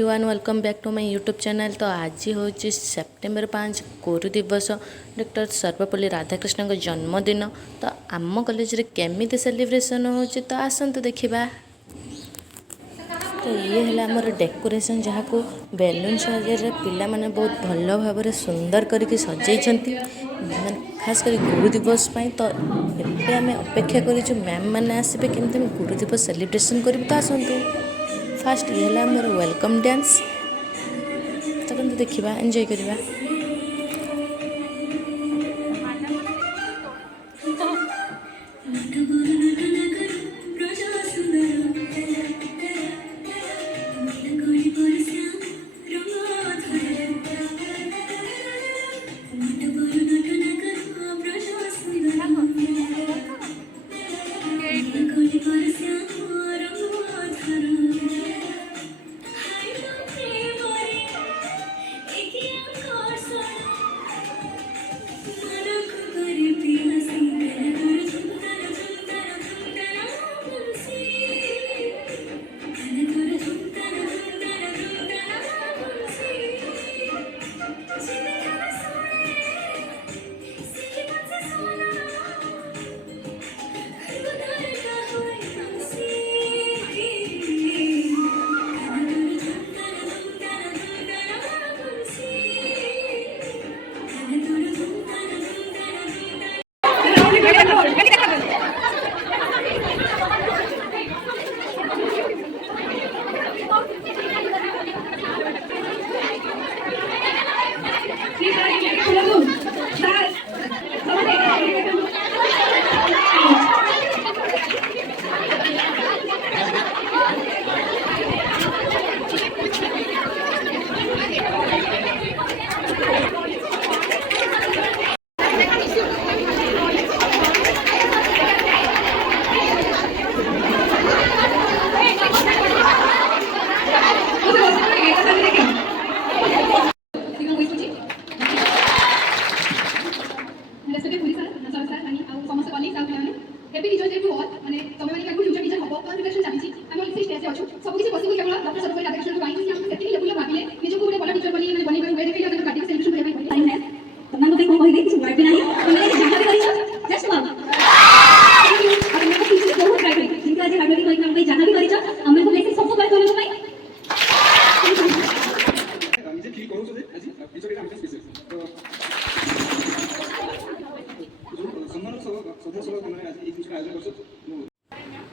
Everyone welcome back to my YouTube channel. तो आज हूँ सेप्टेम्बर 5 गुरु दिवस, डॉक्टर सर्वपल्ली राधाकृष्ण जन्मदिन। तो आम कॉलेज रे केमिति सेलिब्रेशन हो तो आसतु देखा। तो ये है आमर डेकोरेशन जहाँ को बेलून साजे पिला माने बहुत भल भाव सुंदर करके सजाई, खास कर गुरु दिवस पाई। तो एबे आम अपेक्षा कर मैम मैंने आसबे केमती गुरु दिवस सेलिब्रेशन करूँ। तो आसतु फास्ट ये है आमर वेलकम डांस। चलते देखा एंजॉय करवा।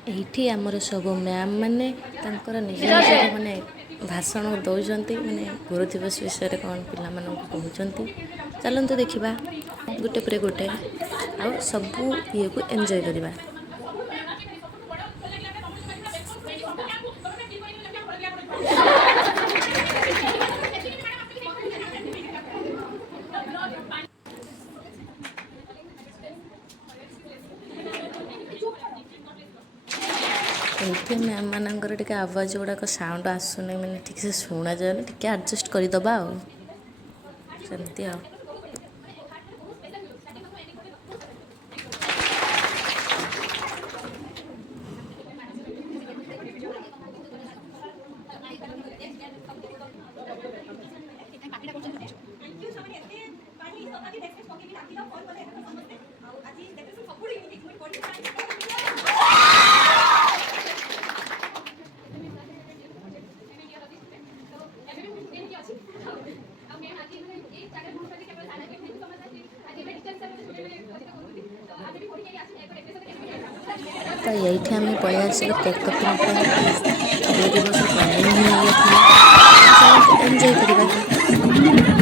एठी आमर सब मैम मैंने निज निज माने भाषण दौरान माने गुरु दिवस विषय कौन पिला कहते। चलते देखा गोटे पर गोटे आ सबू ये को एंजॉय करवा। ये मैम मानकर टे आवाज गुड़ाक साउंड आसुनी मैंने ठीक से शुणा जाए टे आडजस्ट करदबा सेमती आ। तो यही आम पलि आसल केक कटिंग एंजॉय करवा।